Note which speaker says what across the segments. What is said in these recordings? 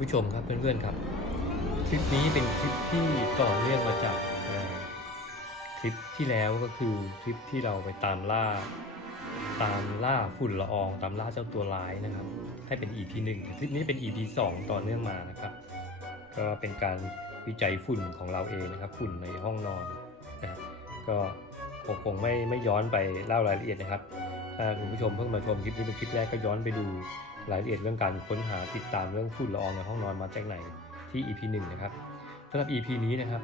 Speaker 1: ผู้ชมครับเพื่อนๆครับคลิปนี้เป็นคลิปที่ต่อเนื่องมาจากคลิปที่แล้วก็คือคลิปที่เราไปตามล่า ตามล่าฝุ่นละออง ตามล่าเจ้าตัวร้ายนะครับ ให้เป็น EP 1คลิปนี้เป็น EP 2 ต่อเนื่องมานะครับ ก็เป็นการวิจัยฝุ่นของเราเองนะครับ ฝุ่นในห้องนอนนะฮะก็คงคงไม่ไม่ย้อนไปเล่ารายละเอียดนะครับ ถ้าคุณผู้ชมเพิ่งมาชมคลิปนี้เป็นคลิปแรกก็ย้อนไปดู รายละเอียดเรื่องการค้นหาติดตามเรื่องฝุ่นละอองในห้องนอนมาจากไหนที่ EP 1 นะครับสำหรับ EP นี้นะครับ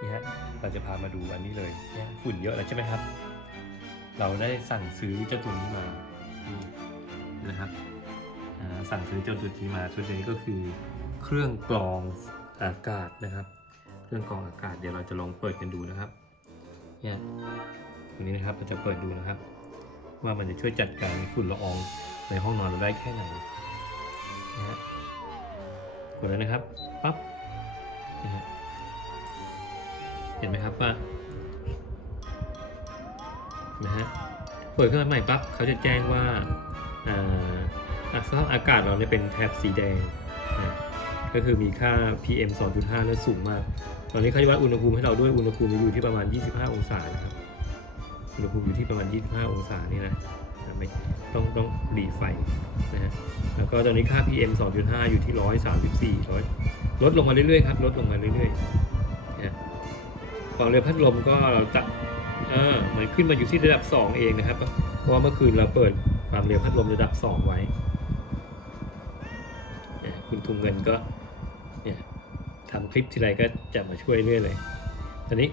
Speaker 1: นี่ฮะเราจะพามาดูอันนี้เลยเนี่ยฝุ่นเยอะแล้วใช่ไหมครับ เราได้สั่งซื้อเจ้าตัวนี้มานี่นะครับอ่าสั่งซื้อเจ้าตัวนี้มาตัวนี้ก็คือเครื่องกรองอากาศนะครับ เครื่องกรองอากาศเดี๋ยวเราจะลองเปิดกันดูนะครับเนี่ยตรงนี้นะครับเราจะเปิดดูนะครับ ว่ามันจะช่วยจัดการฝุ่นละออง ในห้องนอนเราได้แค่ไหนนะฮะกดแล้วนะครับปั๊บนะฮะเห็นไหมครับว่านะฮะเปิดขึ้นมาใหม่ปั๊บเขาจะแจ้งว่าอ่าสภาพอากาศเราเนี่ยเป็นแถบสีแดงนะก็คือมีค่า PM 2.5แล้วสูงมาก ตอนนี้เขาจะวัดอุณหภูมิให้เราด้วยอุณหภูมิอยู่ที่ประมาณ 25 องศานะครับ อุณหภูมิอยู่ที่ประมาณ 25 องศานี่นะ นะไม่ต้องต้องหลีไฟนะฮะแล้วก็ตอนนี้ค่า PM 2.5 อยู่ที่ 134 100ลดลงมาเรื่อยๆครับลดลงมาเรื่อยๆนะฮะความเร็วพัดลมก็เราจะเออมันขึ้นมาอยู่ที่ระดับ 2 เองนะครับ เพราะว่าเมื่อคืนเราเปิดความเร็วพัดลมระดับ 2 ไว้เนี่ยคุณทุงเงินก็เนี่ยทำคลิปทีไรก็จะมาช่วยเรื่อยเลย ตอนนี้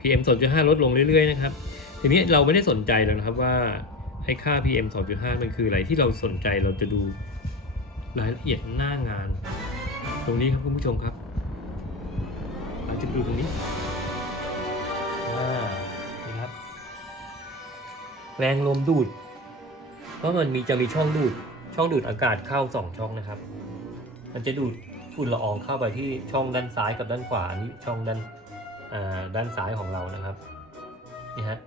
Speaker 1: PM 2.5 ลดลงเรื่อยๆนะครับ ทีนี้เราไม่ได้สนใจแล้วนะครับว่า ไอ้ค่า PM 2.5 มันคืออะไรที่เราสนใจเราจะดูรายละเอียดหน้างาน ตรงนี้ครับคุณผู้ชมครับ เราจะไปดูตรงนี้นี่ครับ แรงลมดูด เพราะมันมีจะมีช่องดูด ช่องดูดอากาศเข้าสองช่องนะครับ มันจะดูดฝุ่นละอองเข้าไปที่ช่องด้านซ้ายกับด้านขวาอันนี้ช่องด้านด้านซ้ายของเรานะครับนี่ฮะ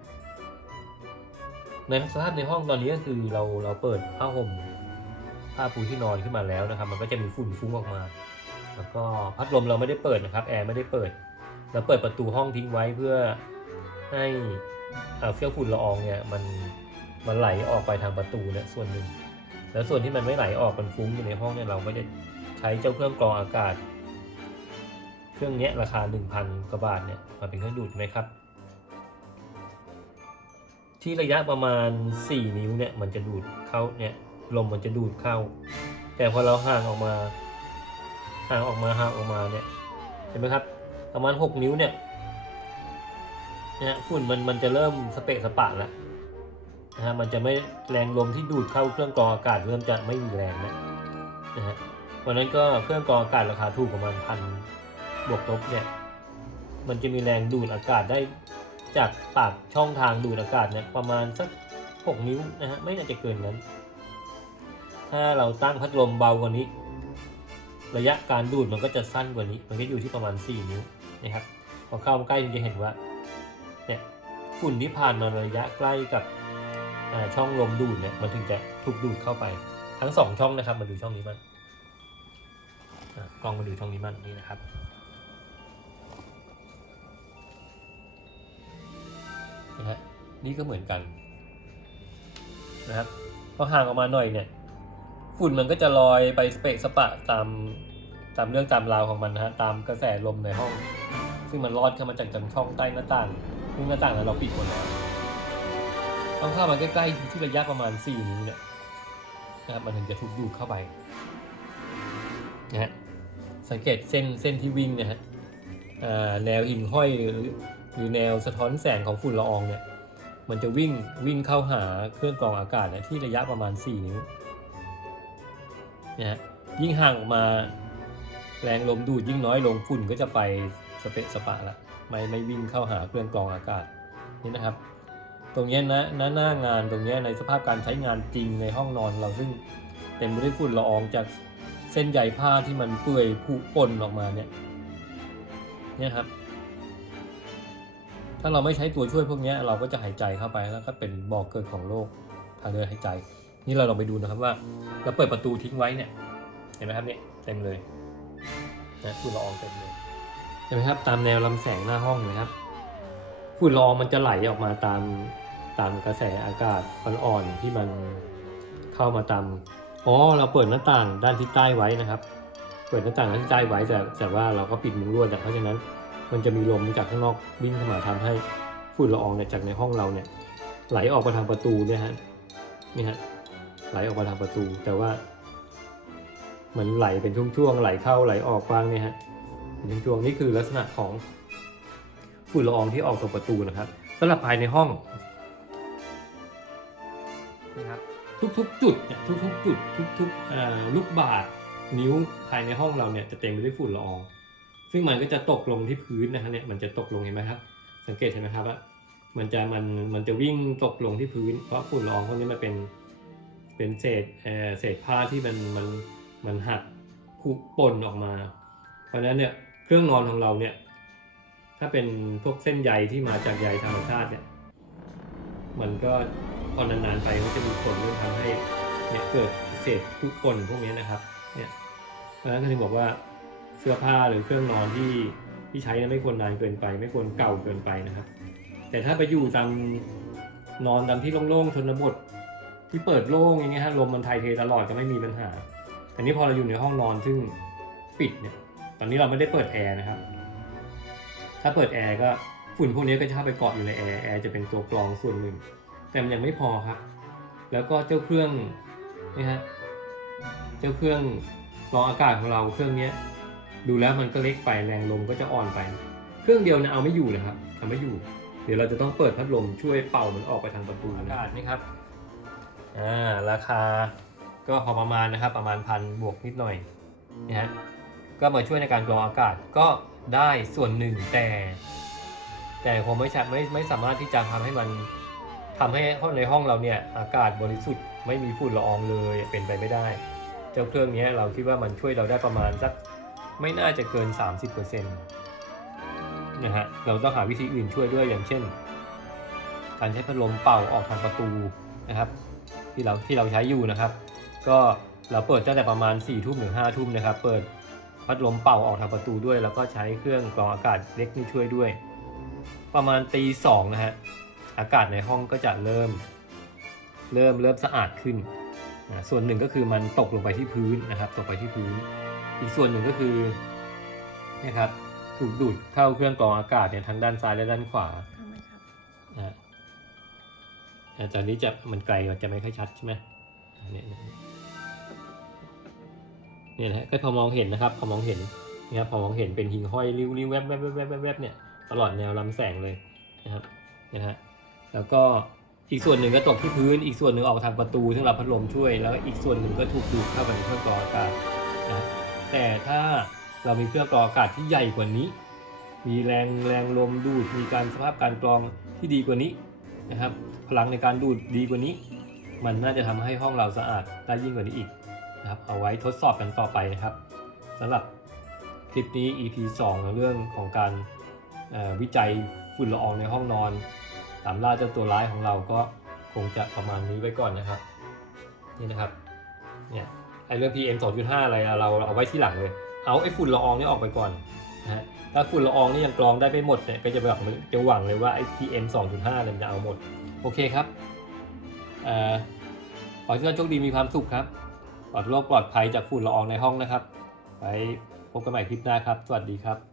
Speaker 1: ในสภาพในห้องตอนนี้ก็คือเราเราเปิดผ้าห่มผ้าปูที่นอนขึ้นมาแล้วนะครับ มันก็จะมีฝุ่นฟุ้งออกมา แล้วก็พัดลมเราไม่ได้เปิดนะครับแอร์ไม่ได้เปิด เราเปิดประตูห้องทิ้งไว้เพื่อให้เอ่อเฟื่องฝุ่นละอองเนี่ยมันมันไหลออกไปทางประตูเนี่ยส่วนหนึ่ง แล้วส่วนที่มันไม่ไหลออกมันฟุ้งอยู่ในห้องเนี่ยเราไม่ได้ใช้เจ้าเครื่องกรองอากาศ เครื่องเนี้ยราคา 1,000กว่าบาทเนี่ยมาเป็นเครื่องดูดไหมครับ ที่ระยะประมาณ 4 นิ้วเนี่ยมันจะดูดเข้าเนี่ยลมมันจะดูดเข้า แต่พอเราห่างออกมาห่างออกมาห่างออกมาเนี่ยเห็นไหมครับ ประมาณ 6 นิ้วเนี่ยเนี่ยฝุ่นมันมันจะเริ่มสเปะสปะแล้วนะฮะมันจะไม่แรงลมที่ดูดเข้าเครื่องกรองอากาศเริ่มจะไม่มีแรงแล้วนะฮะวันนั้นก็เครื่องกรองอากาศราคาถูกประมาณพันบวกลบเนี่ยมันจะมีแรงดูดอากาศได้ จากปากช่องทางดูดอากาศเนี่ยประมาณสัก 6 นิ้วนะฮะไม่น่าจะเกินนั้น ถ้าเราตั้งพัดลมเบากว่านี้ ระยะการดูดมันก็จะสั้นกว่านี้ มันก็อยู่ที่ประมาณ 4 นิ้วนะครับพอเข้ามาใกล้จะเห็นว่าเนี่ยฝุ่นที่ผ่านมาระยะใกล้กับช่องลมดูดเนี่ยมันถึงจะถูกดูดเข้าไปทั้งสองช่องนะครับมาดูช่องนี้มันกล้องมาดูช่องนี้มันนี่นะครับ นะฮะนี่ก็เหมือนกันนะครับพอห่างออกมาหน่อยเนี่ย ฝุ่นมันก็จะลอยไปสเปะสปะตามตามเรื่องตามราวของมันนะฮะตามกระแสลมในห้อง ซึ่งมันลอดเข้ามาจากจังช่องใต้หน้าต่างซึ่งหน้าต่างเราปิดหมดแล้วต้องเข้ามาใกล้ๆที่ระยะประมาณ4นิ้วเนี่ยนะครับมันถึงจะถูกดูดเข้าไปนะฮะสังเกตเส้นเส้นที่วิ่งนี่ยฮะแนวหิ่งห้อย หรือแนวสะท้อนแสงของฝุ่นละอองเนี่ยมันจะวิ่งวิ่งเข้าหาเครื่องกรองอากาศเนี่ยที่ระยะประมาณ 4 นิ้วเนี่ยฮะยิ่งห่างออกมาแรงลมดูดยิ่งน้อยลงฝุ่นก็จะไปสเปะสปะละไม่ไม่วิ่งเข้าหาเครื่องกรองอากาศนี่นะครับ ตรงนี้นะหน้าหน้างานตรงนี้ในสภาพการใช้งานจริงในห้องนอนเราซึ่งเต็มไปด้วยฝุ่นละอองจากเส้นใยผ้าที่มันเปื่อยผุปนออกมาเนี่ยเนี่ยครับ ถ้าเราไม่ใช้ตัวช่วยพวกนี้เราก็จะหายใจเข้าไปแล้วก็เป็นบ่อกเกิดของโรคทางเดินหายใจ นี่เราลองไปดูนะครับว่าเราเปิดประตูทิ้งไว้เนี่ยเห็นไหมครับเนี่ยเต็มเลยนะฝุ่นละอองเต็มเลยเห็นไหมครับตามแนวลำแสงหน้าห้องเห็นไหมครับฝุ่นละอองมันจะไหลออกมาตามตามกระแสอากาศอ่อนๆที่มันเข้ามาตามอ๋อเราเปิดหน้าต่างด้านทิศใต้ไว้นะครับ เปิดหน้าต่างด้านทิศใต้ไว้แต่แต่ว่าเราก็ปิดมุ้งลวดอะเพราะฉะนั้น มันจะมีลมจากข้างนอกวิ่งเข้ามาทำให้ฝุ่นละอองเนี่ยจากในห้องเราเนี่ยไหลออกมาทางประตูเนี่ยฮะนี่ฮะไหลออกมาทางประตู แต่ว่าเหมือนไหลเป็นช่วงๆไหลเข้าไหลออกบ้างเนี่ยฮะเป็นช่วงๆนี่คือลักษณะของฝุ่นละอองที่ออกจากประตูนะครับสำหรับภายในห้องนี่ครับทุกๆ จุดเนี่ยทุกๆ จุด ทุกๆลูกบาศนิ้วภายในห้องเราเนี่ยจะเต็มไปด้วยฝุ่นละออง ซึ่งมันก็จะตกลงที่พื้นนะฮะเนี่ยมันจะตกลงเห็นไหมครับ สังเกตเห็นไหมครับว่ามันจะมันมันจะวิ่งตกลงที่พื้น เพราะฝุ่นละอองพวกนี้มันเป็นเป็นเศษเอ่อเศษผ้าที่มันมันมันหักผุป่นออกมา เพราะฉะนั้นเนี่ยเครื่องนอนของเราเนี่ยถ้าเป็นพวกเส้นใยที่มาจากใยธรรมชาติเนี่ยมันก็พอนานๆไปมันจะมีผลเรื่องทำให้เนี่ยเกิดเศษผุป่นพวกนี้นะครับเนี่ยเพราะฉะนั้นก็ถึงบอกว่า สื้อผ้าหรือเครื่องนอนที่ที่ใช้นี่ยไม่ควรนานเกินไป ไม่ควรเก่าเกินไปนะครับ แต่ถ้าไปอยู่ตามนอนตามที่โล่งๆชนบทที่เปิดโล่งอย่างเงี้ยฮะลมมันไทยเทตลอดก็ไม่มีปัญหา อันนี้พอเราอยู่ในห้องนอนซึ่งปิดเนี่ยตอนนี้เราไม่ได้เปิดแอร์นะครับ ถ้าเปิดแอร์ก็ฝุ่นพวกนี้ก็จะไปเกาะอยู่ในแอร์แอร์จะเป็นตัวกรองส่วนหนึ่ง แต่มันยังไม่พอครับ แล้วก็เจ้าเครื่องนี่ฮะเจ้าเครื่องกรองอากาศของเราเครื่องนี้ ดูแล้วมันก็เล็กไปแรงลมก็จะอ่อนไป เครื่องเดียวเนี่ยเอาไม่อยู่นะครับเอาไม่อยู่ เดี๋ยวเราจะต้องเปิดพัดลมช่วยเป่ามันออกไปทางประตูอากาศนี่ครับอ่าราคาก็พอประมาณนะครับประมาณพันบวกนิดหน่อยนะฮะก็มาช่วยในการกรองอากาศก็ได้ส่วนหนึ่งแต่ แต่คงไม่ใช่ไม่ไม่สามารถที่จะทำให้มันทำให้ห้องในห้องเราเนี่ยอากาศบริสุทธิ์ไม่มีฝุ่นละอองเลยเป็นไปไม่ได้ เจ้าเครื่องนี้เราคิดว่ามันช่วยเราได้ประมาณสัก ไม่น่าจะเกิน 30%นะฮะ เราต้องหาวิธีอื่นช่วยด้วยอย่างเช่น การใช้พัดลมเป่าออกทางประตูนะครับ ที่เราที่เราใช้อยู่นะครับ ก็เราเปิดตั้งแต่ประมาณ4ี่ทุ่มถึงห้าทุ่มนะครับ เปิดพัดลมเป่าออกทางประตูด้วย แล้วก็ใช้เครื่องกรองอากาศเล็กนี่ช่วยด้วย ประมาณตีสองนะฮะ อากาศในห้องก็จะเริ่ม เริ่มเริ่มสะอาดขึ้น ส่วนหนึ่งก็คือมันตกลงไปที่พื้นนะครับ ตกไปที่พื้น อีกส่วนหนึ่งก็คือนะครับถูกดูดเข้าเครื่องกรองอากาศเนี่ยทั้งด้านซ้ายและด้านขวา
Speaker 2: ทำไมครับ
Speaker 1: นะฮะอาจารย์นี้จะมันไกลมันจะไม่ค่อยชัดใช่ไหมอ่าเนี่ยเนี่ยเนี่ยนะฮะก็พอมองเห็นนะครับพอมองเห็นนะครับพอมองเห็นเป็นหิ่งห้อยริ้วริ้วแวบแวบแวบแวบแวบแวบเนี่ยตลอดแนวลำแสงเลยนะครับนะฮะแล้วก็อีกส่วนหนึ่งก็ตกที่พื้น อีกส่วนหนึ่งออกทางประตูซึ่งเราพัดลมช่วย แล้วอีกส่วนหนึ่งก็ถูกดูดเข้าไปในเครื่องกรองอากาศนะ แต่ถ้าเรามีเครื่องกรองอากาศที่ใหญ่กว่านี้ มีแรงแรงลมดูด มีการสภาพการกรองที่ดีกว่านี้นะครับ พลังในการดูดดีกว่านี้ มันน่าจะทำให้ห้องเราสะอาดได้ยิ่งกว่านี้อีกนะครับ เอาไว้ทดสอบกันต่อไปนะครับสำหรับคลิปนี้ EP 2ในเรื่องของการวิจัยฝุ่นละอองในห้องนอน ตามล่าเจ้าตัวร้ายของเราก็คงจะประมาณนี้ไว้ก่อนนะครับ นี่นะครับ เนี่ย ไอเรื่อง PM 2.5 อะไรอะเราเอาไว้ที่หลังเลย เอาไอ้ฝุ่นละอองนี่ออกไปก่อนนะฮะถ้าฝุ่นละอองนี่ยังกรองได้ไม่หมดเนี่ยก็จะหวังจะหวังเลยว่าไอ้ PM 2.5เนี่ยมันจะเอาหมด โอเคครับอขอให้ทุกท่านโชคดีมีความสุขครับปลอดโรคปลอดภัยจากฝุ่นละอองในห้องนะครับไว้พบกันใหม่คลิปหน้าครับ สวัสดีครับ